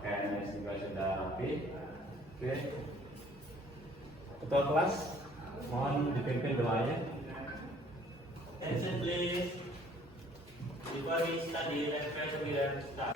Pakaiannya juga sudah rapi. Oke. Ketua kelas, mohon dipimpin doanya. Attention please. Before we study, let's try to learn start.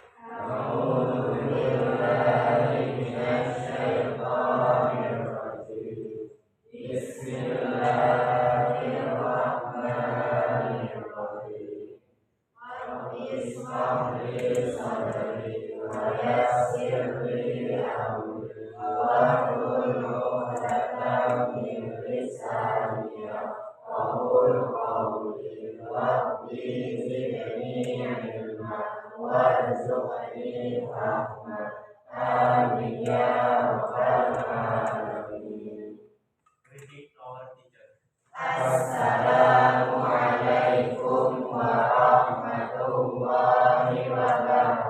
Repeat our teacher. Assalamualaikum warahmatullahi wabarakatuh.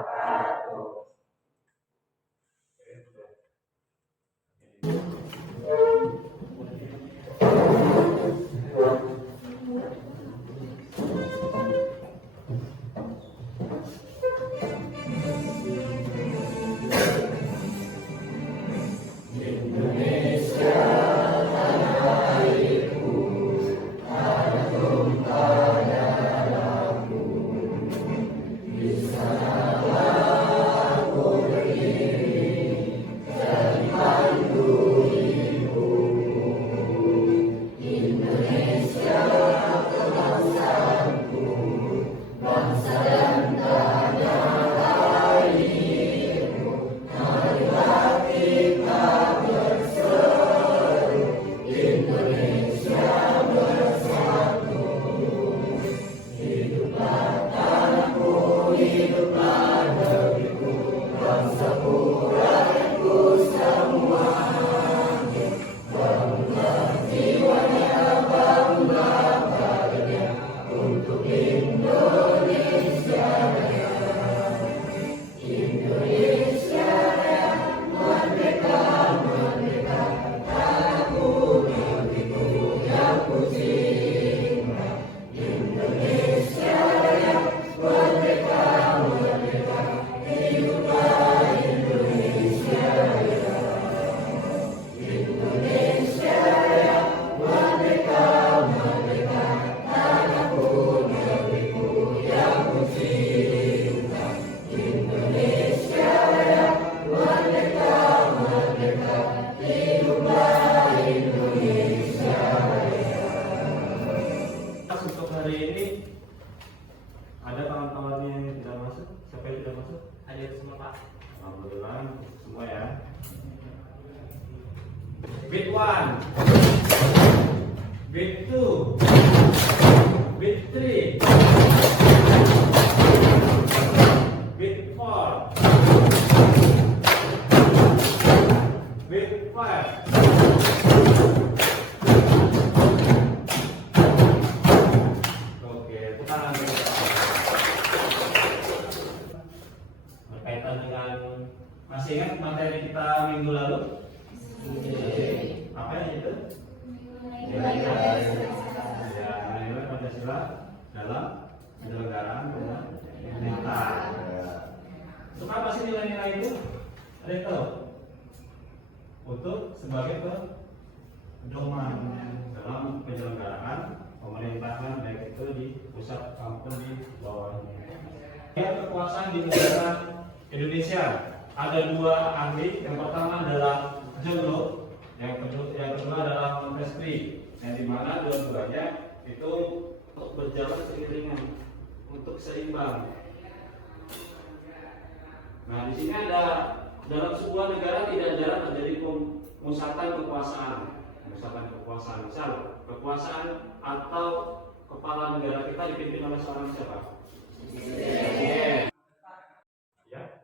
Untuk hari ini ada kawan-kawan yang tidak masuk. Siapa yang tidak masuk? Hadir semua Pak. Alhamdulillah semua ya. Bit 1, bit 2, bit 3, bit 4, bit 5. Oke, tangan berkaitan dengan, masih ingat materi kita minggu lalu? Apa yang itu? Nilai-nilai Pancasila dalam penyelenggaraan pemerintahan. Untuk apa sih nilai-nilai itu? Ada yang tahu? Untuk sebagai pedoman dalam penyelenggaraan pemerintahan, baik itu di pusat maupun di bawahnya. Kekuasaan di negara Indonesia ada dua ahli. Yang pertama adalah John Locke, yang kedua adalah Montesquieu, yang dimana dua-duanya itu untuk berjalan seiringan, untuk seimbang. Nah, di sini ada, dalam sebuah negara tidak jarang terjadi pemusatan kekuasaan. Misal kekuasaan atau kepala negara kita dipimpin oleh seorang siapa? Presiden. Ya.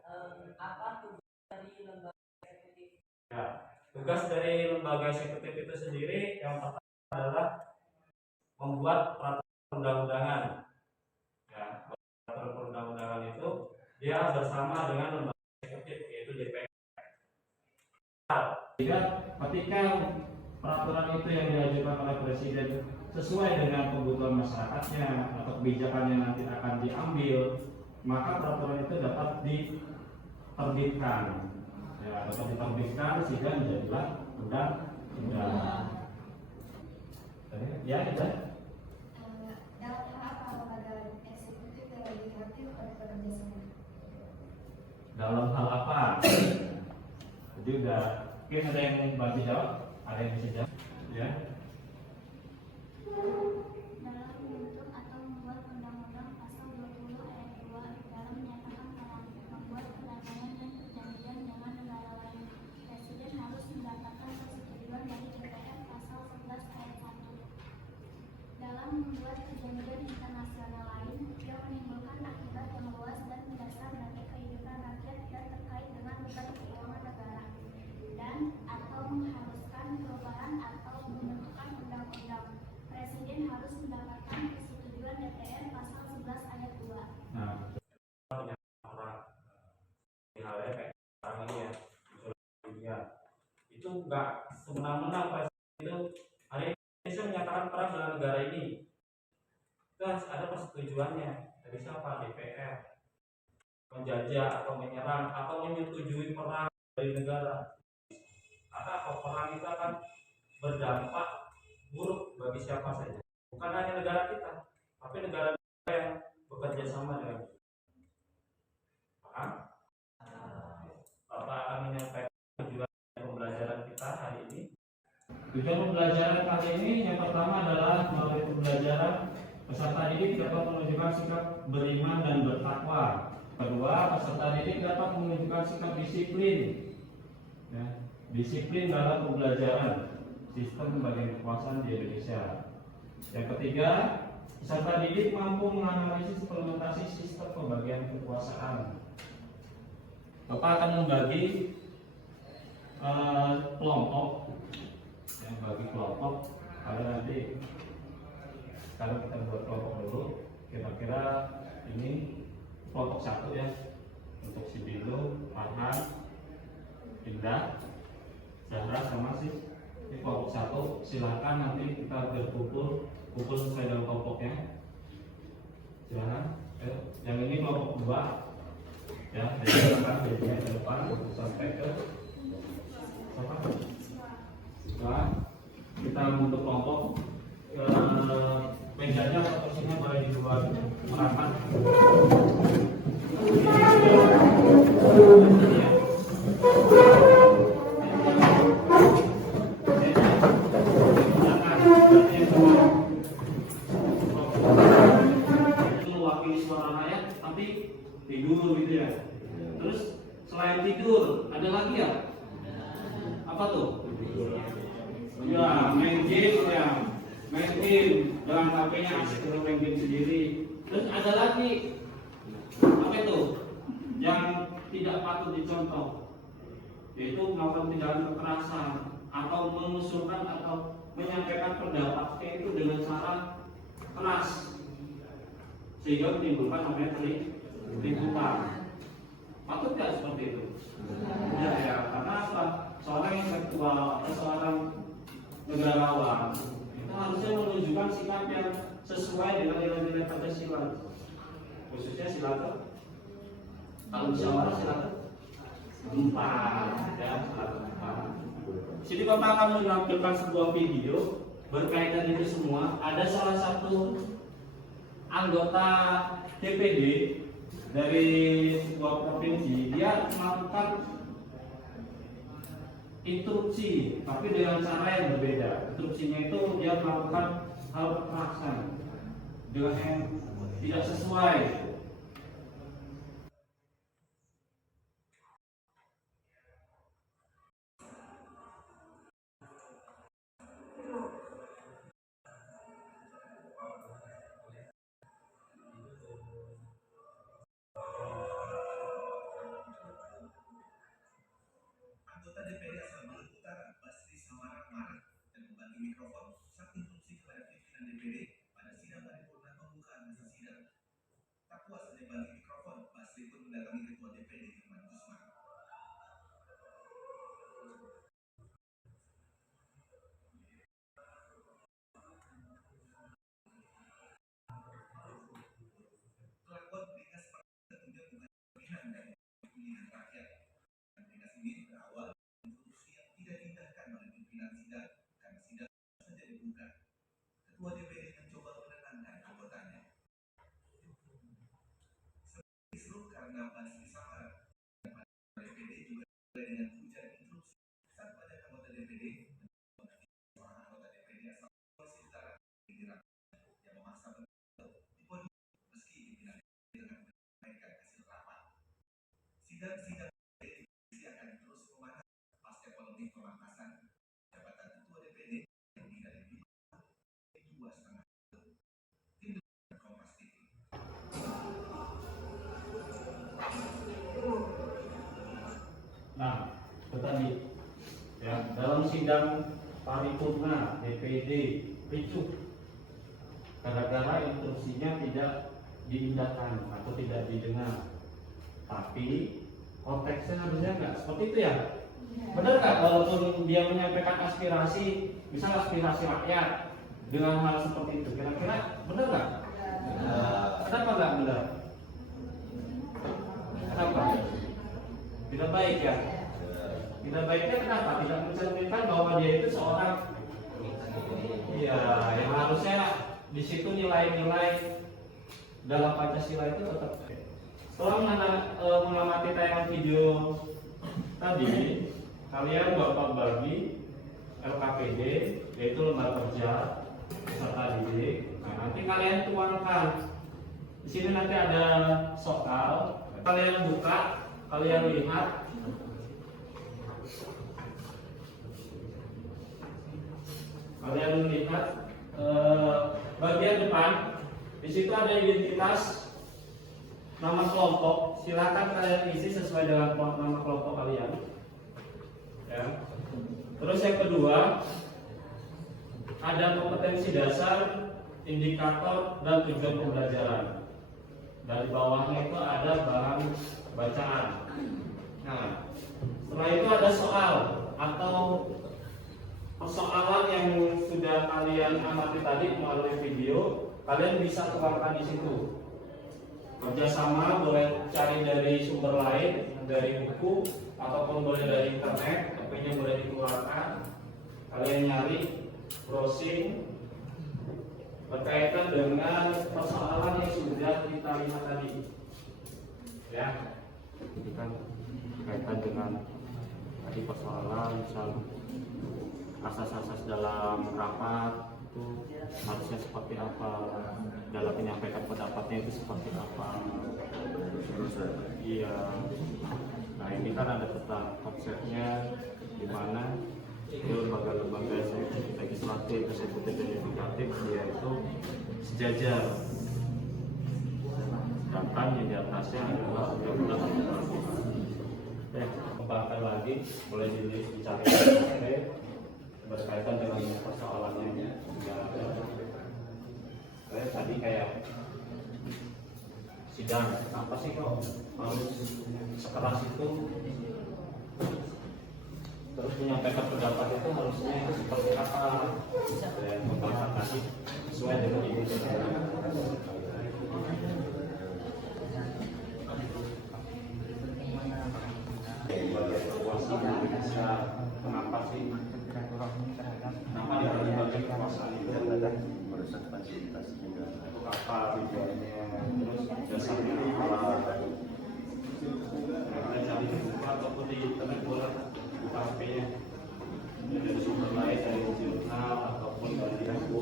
Apa tugas dari lembaga eksekutif? Ya. Tugas dari lembaga eksekutif itu sendiri yang pertama adalah membuat peraturan perundang-undangan. Ya, peraturan perundang-undangan itu dia bersama dengan lembaga eksekutif, yaitu DPR. Ketika peraturan itu yang diajukan oleh presiden sesuai dengan kebutuhan masyarakatnya atau kebijakan yang nanti akan diambil, maka peraturan itu dapat diterbitkan, ya, dapat diterbitkan sehingga menjadilah undang-undang. Ya, kita. Dalam hal apa lembaga eksekutif dan legislatif bekerja sama? Dalam hal apa? Jadi udah, mungkin ada yang bantu jawab, ada yang bisa jawab, ya. Dalam membentuk atau membuat undang-undang pasal 20 ayat 2 di dalam menyatakan barang membuat perdagangan dan perjanjian dengan negara lain. Presiden harus mendapatkan persetujuan dari DPR pasal 11 ayat 1. Dalam membuat perjanjian internasional lain yang menimbulkan akibat yang luas dan mendasar bagi kehidupan rakyat dan terkait dengan beban keuangan negara, dan atau mengharuskan perubahan atau pembentukan undang-undang. Presiden harus mendapatkan persetujuan DPR pasal 11 ayat 2. Nah, orang halnya kayak sekarang ini ya, dunia itu nggak semena-mena presiden itu hari ini Indonesia menyatakan perang dengan negara ini, itu harus ada persetujuannya dari siapa? DPR. Menjajah atau menyerang atau menyetujui perang dari negara, karena perang itu akan berdampak buruk bagi siapa saja, bukan hanya negara kita, tapi negara yang bekerja sama dengan kita. Bapak akan menyampaikan tujuan pembelajaran kita hari ini. tujuan pembelajaran kali ini yang pertama adalah melalui pembelajaran peserta didik dapat menunjukkan sikap beriman dan bertakwa. Kedua, peserta didik dapat menunjukkan sikap disiplin, ya, disiplin dalam pembelajaran sistem pembagian kekuasaan di Indonesia. Yang ketiga, peserta didik mampu menganalisis implementasi sistem pembagian kekuasaan. Bapak akan membagi kelompok, yang bagi kelompok. Kalau nanti sekarang kita buat kelompok dulu, kira-kira ini kelompok satu ya, untuk si Bilu, Farhan, Indah, Zahra sama si ini kelompok satu. Silakan nanti kita berkumpul sesuai dengan kelompoknya. Silakan. Yang ini kelompok dua, ya, dari depan ke depan sampai ke apa? Kita membentuk kelompok. Mejanya atau kursinya boleh dibuat merapat. Mewakili suara rakyat, tapi tidur gitu ya. Terus selain tidur, ada lagi ya? Apa tuh? Ya, main game ya. Main game dengan HP-nya asik terus main game sendiri. Terus ada lagi apa itu yang tidak patut dicontoh, yaitu melakukan tindakan kekerasan atau mengusulkan atau menyampaikan pendapatnya itu dengan cara keras sehingga menimbulkan namanya keributan. Patut nggak seperti itu? Ya, karena apa? Seorang intelektual atau seorang negarawan itu harusnya menunjukkan sikap yang sesuai dengan nilai-nilai Pancasila, khususnya sila kalau musyawarah sila keempat, ya, sila keempat. Sini Bapak akan menampilkan sebuah video berkaitan itu semua. Ada salah satu anggota DPD dari sebuah provinsi, dia melakukan instruksi, tapi dengan cara yang berbeda. Instruksinya itu dia melakukan hal kekerasan dengan yang tidak sesuai. Anggota DPD asal Maluku Utara, Basri Samara Kemarin, dan membantu mikrofon saat instruksi kepada pimpinan DPD pada sidang paripurna pembukaan masa sidang. kekuasaan. Jabatan Ketua DPD lebih dari 2,5 tahun. Tim Kompas TV. Nah, itu tadi ya, dalam sidang paripurna DPD ricuh gara-gara instruksinya tidak diindahkan atau tidak didengar. Tapi konteksnya harusnya nggak seperti itu ya. Benar nggak, walaupun dia menyampaikan aspirasi, misal aspirasi rakyat dengan hal seperti itu, kira-kira benar nggak? Kenapa nggak benar? Kenapa? Tidak baik ya? Tidak baiknya kenapa? Tidak mencerminkan bahwa dia itu seorang yang harusnya di situ nilai-nilai dalam Pancasila itu tetap. Setelah mengamati tayangan video tadi, kalian bapak bagi LKPD, yaitu lembaga kerja peserta didik. Nah, nanti kalian tuangkan. Di sini nanti ada soal, kalian buka, kalian lihat. Kalian lihat bagian depan, di situ ada identitas nama kelompok. Silakan kalian isi sesuai dengan nama kelompok kalian. Ya. Terus yang kedua, ada kompetensi dasar, indikator, dan tujuan pembelajaran. Dan di bawahnya itu ada bahan bacaan. Nah, setelah itu ada soal atau persoalan yang sudah kalian amati tadi melalui video, kalian bisa tuangkan di situ. Kerjasama boleh cari dari sumber lain, dari buku ataupun boleh dari internet, HP-nya boleh dikeluarkan. Kalian nyari, browsing berkaitan dengan persoalan yang sudah kita lihat tadi. Ya, ini kan berkaitan dengan tadi persoalan, misal asas-asas dalam rapat itu harusnya seperti apa, dalam menyampaikan pendapatnya itu seperti apa. Iya. Nah, ini kan ada tentang konsepnya, di mana lembaga-lembaga legislatif, eksekutif, dan yudikatif dia itu sejajar. Sedangkan yang di atasnya adalah undang-undang. Kembangkan lagi, boleh dicari berkaitan dengan persoalannya. Tadi kayak sidang, apa sih kok harus sekeras itu? Terus menyampaikan pendapat itu harusnya itu seperti apa? Dan memperhatikan sesuai dengan ini. Kenapa sih? Kenapa dibagi kekuasaan itu merusak fasilitas juga? Untuk apa tujuannya? Terus dasarnya apa? Kalian cari di buku ataupun di internet boleh buka HP-nya. Dari sumber lain, dari jurnal ataupun dari buku.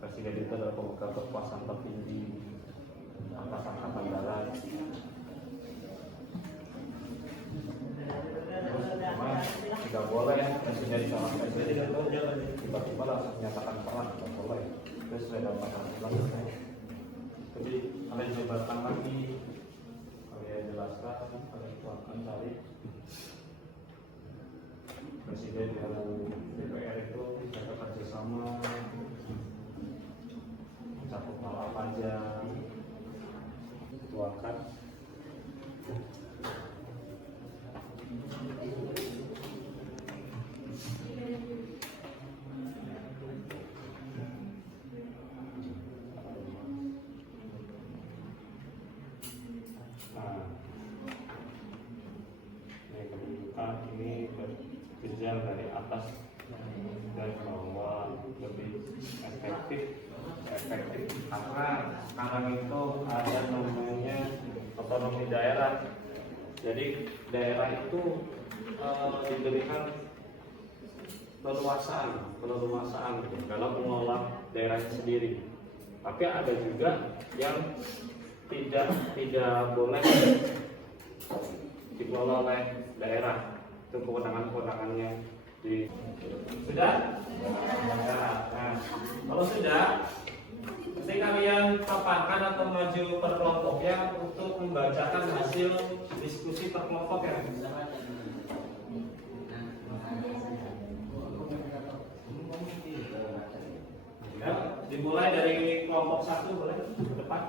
Presiden itu adalah pemegang kekuasaan tertinggi atas angkatan darat. Tidak boleh presiden seorang presiden itu tiba-tiba langsung menyatakan perang, tidak boleh. Itu sesuai dengan pasal 11. Jadi kalian jabarkan lagi, kalian jelaskan, kalian tuangkan cari presiden dan DPR itu jaga kerjasama, cakup hal apa aja, tuangkan. Ini berjalan dari atas dan bawah lebih efektif karena sekarang itu ada namanya otonomi daerah. Jadi daerah itu diberikan keleluasaan dalam mengelola daerahnya sendiri. Tapi ada juga yang tidak boleh dikelola oleh daerah. Itu kewenangan-kewenangannya di sudah? Nah, kalau sudah, nanti kalian paparkan atau maju per kelompoknya untuk membacakan hasil diskusi per kelompok ya. Ya, dimulai dari kelompok 1 boleh ke depan.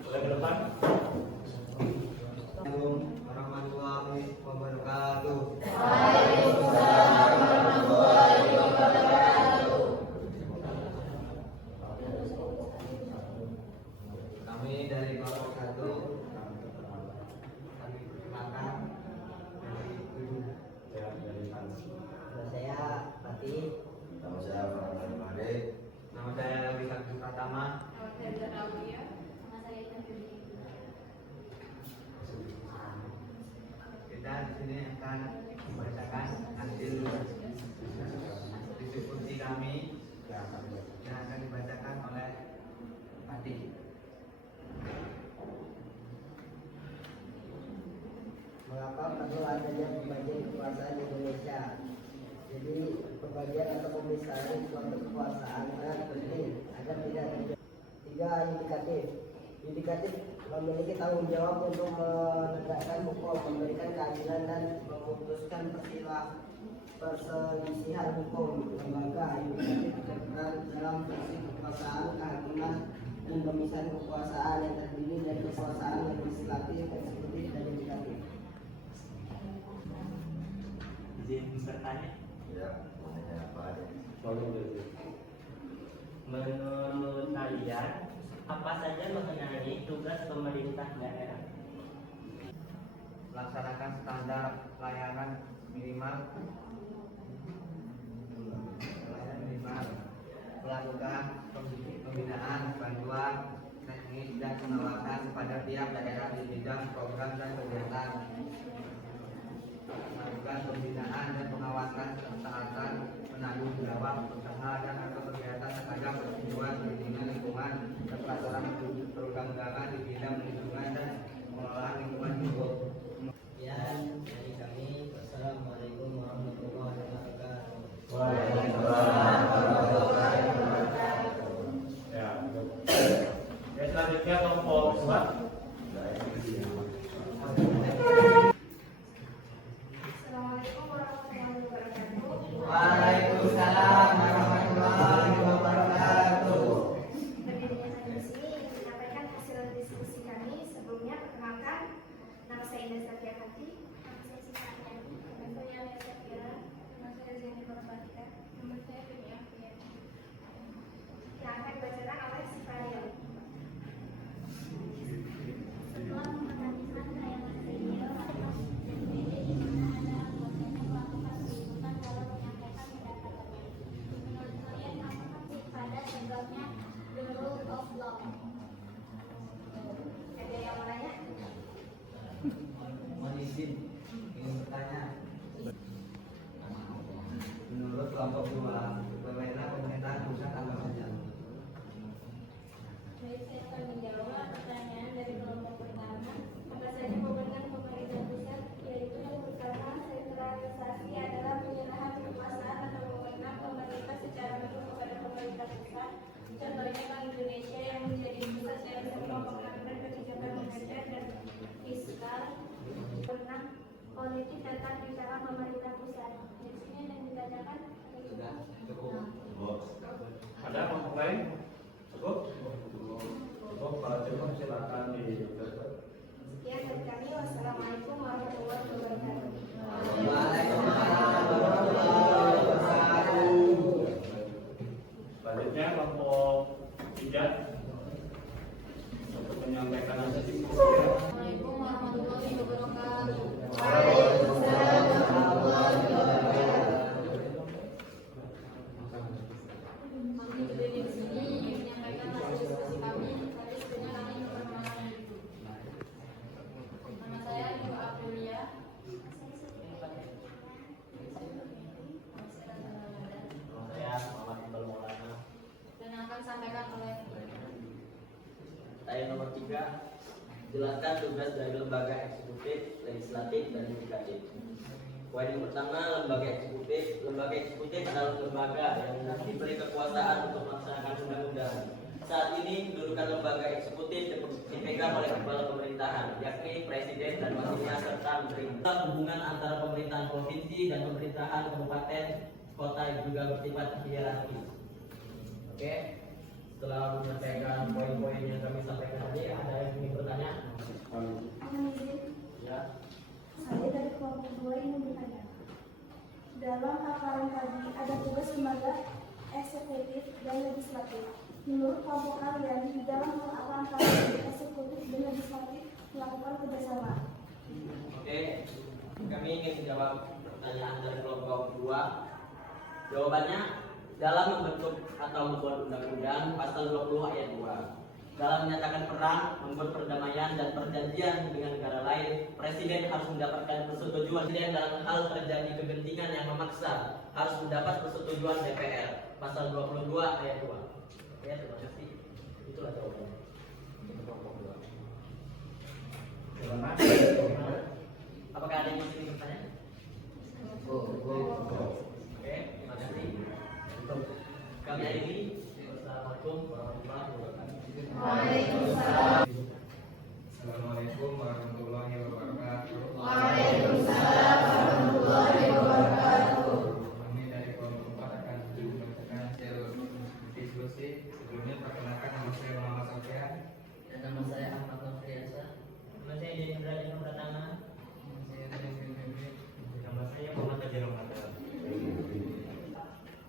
Boleh ke depan. Assalamualaikum warahmatullahi wabarakatuh. Kami dari kelompok 1 kami perkenalkan dari Ibu. Ya, dari sana. Nama saya Fatih. Nama saya Farhan Made. Nama saya Wisat Pratama. Kita di sini akan membacakan hasil diskusi kami yang akan dibacakan oleh Fatih. Mengapa perlu adanya pembagian kekuasaan di Indonesia? Jadi pembagian atau pemisahan suatu kekuasaan sangat penting agar tidak terjadi. 3. Yudikatif. Yudikatif memiliki tanggung jawab untuk menegakkan hukum, memberikan keadilan dan memutuskan perselisihan hukum. Lembaga yudikatif berperan dalam fungsi kekuasaan, kehakiman, dan pemisahan kekuasaan yang terdiri dari kekuasaan legislatif, eksekutif, dan yudikatif. Izin bertanya? Ya, namanya apa aja? Menurut kalian, apa saja mengenai tugas pemerintah daerah? Melaksanakan standar layanan minimal, melakukan pembinaan, bantuan teknis dan pengawasan kepada tiap daerah di bidang program dan kegiatan, melakukan pembinaan dan pengawasan ketaatan penanggung jawab usaha dan atau kegiatan terhadap pertumbuhan perizinan lingkungan dan peraturan perundang-undangan di bidang lingkungan dan pengelolaan lingkungan hidup. Ya, dari kami, wassalamualaikum warahmatullahi wabarakatuh. Waalaikumsalam warahmatullahi wabarakatuh. Ya, ya selanjutnya kelompok 2. Assalamualaikum warahmatullahi wabarakatuh. Waalaikumsalam warahmatullahi wabarakatuh. Berdirinya saya di sini ingin menyampaikan hasil diskusi kami. Sebelumnya perkenalkan, nama saya Indah Satya Hati. Nama saya Sita Ariani. Nama saya Lea Syafira. Nama saya Zeni Korbatika. Nama saya Femi Afriani. Yang akan dibacakan oleh si Fariel. Setelah memperhatikan tayangan video atas DVD di mana ada anggotanya melakukan keributan dalam menyampaikan pendapatnya. Menurut kalian apakah pada tegaknya the rule of law? Ada yang mau nanya? Mohon izin, ingin bertanya. Menurut kelompok 2, pemerintah pusat apa saja? Baik, saya akan menjawab pertanyaan dari kelompok pertama. Apa saja wewenang pemerintah pusat? Yaitu yang pertama, sentralisasi adalah penyerahan kekuasaan atau wewenang pemerintah secara penuh kepada pemerintah pusat. Contohnya Bank Indonesia yang menjadi pusat dari semua pengambilan kebijakan moneter dan fiskal. Wewenang politik tetap di tangan pemerintah pusat. Di sini yang dibacakan. Sudah cukup. Ada kelompok lain? Cukup? Cukup, kalau cukup silakan dibaca. Sekian dari kami. Wassalamualaikum warahmatullahi wabarakatuh. Waalaikumsalam warahmatullahi wabarakatuh. Selanjutnya kelompok 3 untuk menyampaikan hasil diskusi. Assalamualaikum warahmatullahi wabarakatuh. Waalaikumsalam warahmatullahi wabarakatuh. Kami berdiri di sini ingin menyampaikan hasil diskusi kami. Tadi sebenarnya kami memperkenalkan Jelaskan tugas dari lembaga eksekutif, legislatif, dan yudikatif. Poin yang pertama, lembaga eksekutif. Lembaga eksekutif adalah lembaga yang diberi kekuasaan untuk melaksanakan undang-undang. Saat ini kedudukan lembaga eksekutif dipegang oleh kepala pemerintahan, yakni presiden dan wakilnya serta menteri. Hubungan antara pemerintahan provinsi dan pemerintahan kabupaten kota juga bersifat hierarkis. Oke, setelah menyampaikan poin-poin yang kami sampaikan tadi, ada yang ingin bertanya? Mohon izin, Ya. saya dari kelompok 2 ingin bertanya. Dalam paparan tadi ada tugas lembaga eksekutif dan legislatif. Menurut kelompok kalian, di dalam hal apa antara eksekutif dan legislatif melakukan kerjasama? Oke, kami ingin menjawab pertanyaan dari kelompok 2. Jawabannya, dalam membentuk atau membuat undang-undang pasal 20 ayat 2. Dalam menyatakan perang, membuat perdamaian dan perjanjian dengan negara lain, presiden harus mendapatkan persetujuan. Presiden dalam hal terjadi kegentingan yang memaksa harus mendapat persetujuan DPR. Pasal 22 ayat 2. Oke, terima kasih. Itulah jawabannya. Apakah ada yang ingin bertanya? Oke, terima kasih. Untuk kami hari ini, wassalamualaikum warahmatullahi wabarakatuh. Assalamualaikum warahmatullahi wabarakatuh. Waalaikumsalam warahmatullahi wabarakatuh. Kami dari kelompok 4 akan membacakan hasil diskusi. Sebelumnya perkenalkan nama saya Muhammad Sofian. Dan nama saya Ahmad Nofriansa. Nama saya Indra Dino Pratama. Nama saya Muhammad Tajir Ramadan.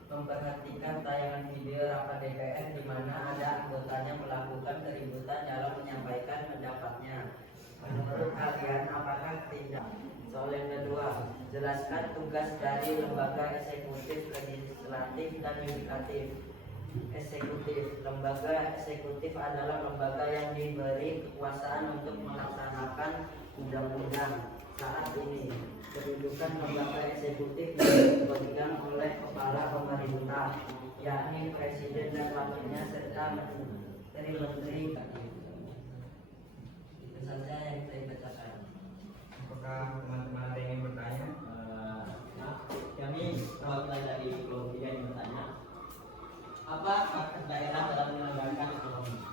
Memperhatikan tayangan video rapat DPR di mana ada anggotanya melakukan keributan dalam menyampaikan pendapatnya. Menurut kalian apakah tidak? Soal yang kedua, jelaskan tugas dari lembaga eksekutif, legislatif, dan yudikatif. Eksekutif. Lembaga eksekutif adalah lembaga yang diberi kekuasaan untuk melaksanakan undang-undang. Saat ini kedudukan lembaga eksekutif dipegang oleh kepala pemerintah, yakni presiden dan wakilnya serta menteri-menteri. Itu saja yang saya bacakan. Apakah teman-teman ada yang ingin bertanya? Kami perwakilan dari kelompok 3 yang bertanya, apa hak daerah dalam menyelenggarakan ekonomi?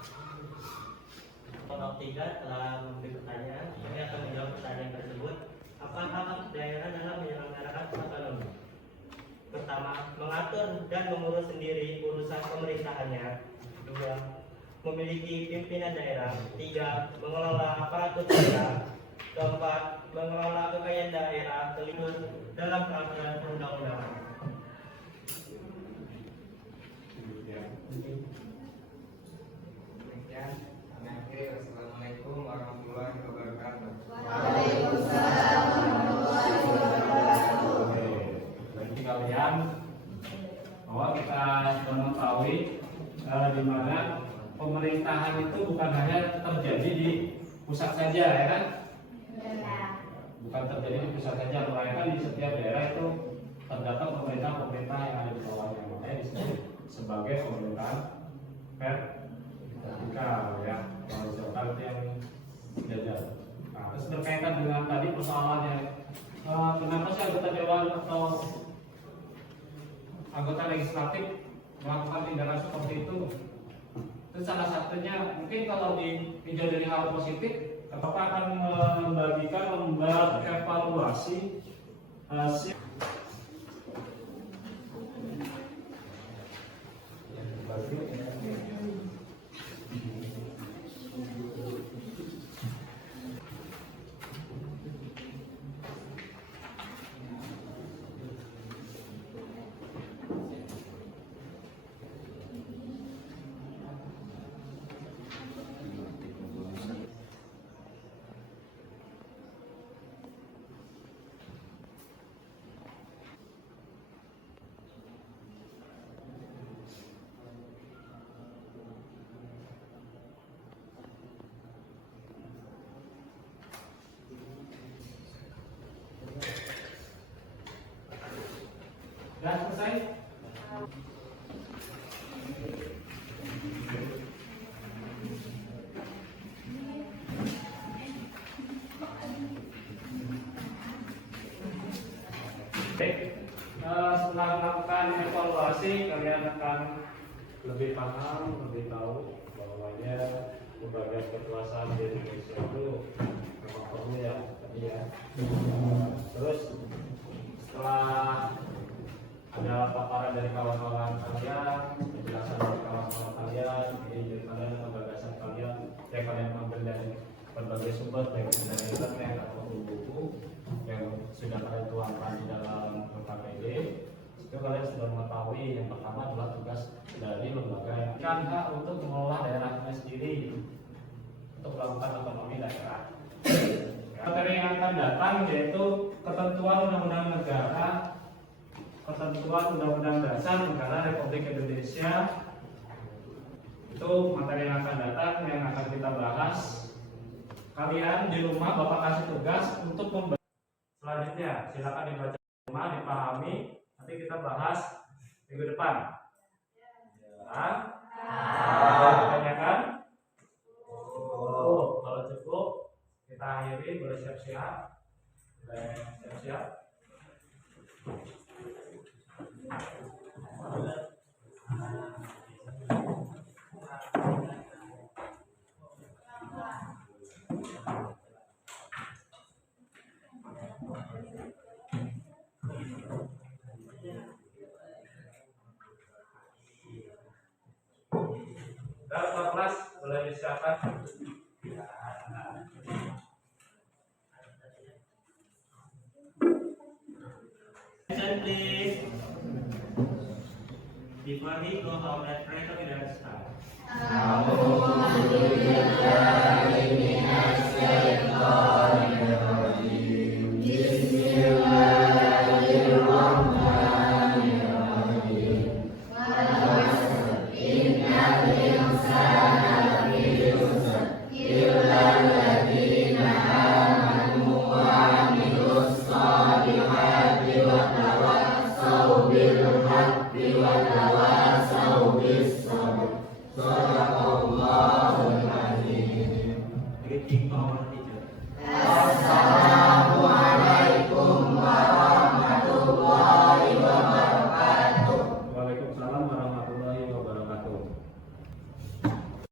Kelompok 3 telah memberi pertanyaan. Kami akan menjawab pertanyaan tersebut. Apa hak daerah dalam menyelenggarakan ekonomi? Pertama, mengatur dan mengurus sendiri urusan pemerintahannya. 2, memiliki pimpinan daerah. 3, mengelola aparatur daerah. 4, mengelola kekayaan daerah. 5, dalam peraturan perundang-undangan. Demikian, kami akhiri. Wassalamualaikum warahmatullahi wabarakatuh. Waalaikumsalam warahmatullahi wabarakatuh. Bagi kalian bahwa kita sudah mengetahui di mana pemerintahan itu bukan hanya terjadi di pusat saja, ya kan? Bukan terjadi di pusat saja, melainkan di setiap daerah itu terdapat pemerintah yang ada di bawahnya. Makanya disebut sebagai pemerintahan vertikal, ya, horizontal itu yang sejajar. Nah, terus berkaitan dengan tadi persoalannya, kenapa sih anggota dewan atau anggota legislatif melakukan tindakan seperti itu? Itu salah satunya mungkin kalau ditinjau dari hal positif, Bapak akan membagikan lembar evaluasi hasil Baik, setelah melakukan evaluasi, kalian akan lebih paham, lebih tahu bahwanya pembagian kekuasaan di Indonesia itu memang perlu ya, tadi ya. Terus setelah ada paparan dari kawan-kawan kalian, penjelasan dari kawan-kawan kalian, ide kalian atau gagasan kalian yang kalian ambil dari berbagai sumber, baik dari internet atau buku-buku yang sudah kalian tuangkan di dalam KPD, itu kalian sudah mengetahui yang pertama adalah tugas dari lembaga yang hak untuk mengelola daerahnya sendiri untuk melakukan otonomi daerah. Materi yang akan datang yaitu ketentuan undang-undang negara, ketentuan undang-undang dasar negara Republik Indonesia. Itu materi yang akan datang yang akan kita bahas. Kalian di rumah Bapak kasih tugas untuk membaca. Selanjutnya silakan dibaca di rumah, dipahami. Nanti kita bahas minggu depan. Ya. Ditanyakan? Kalau cukup kita akhiri, boleh siap-siap. Boleh siap-siap. Dalam kelas boleh disiapkan. Attention please. Before we go out and pray together, start. A'udzu billahi minasyaitonir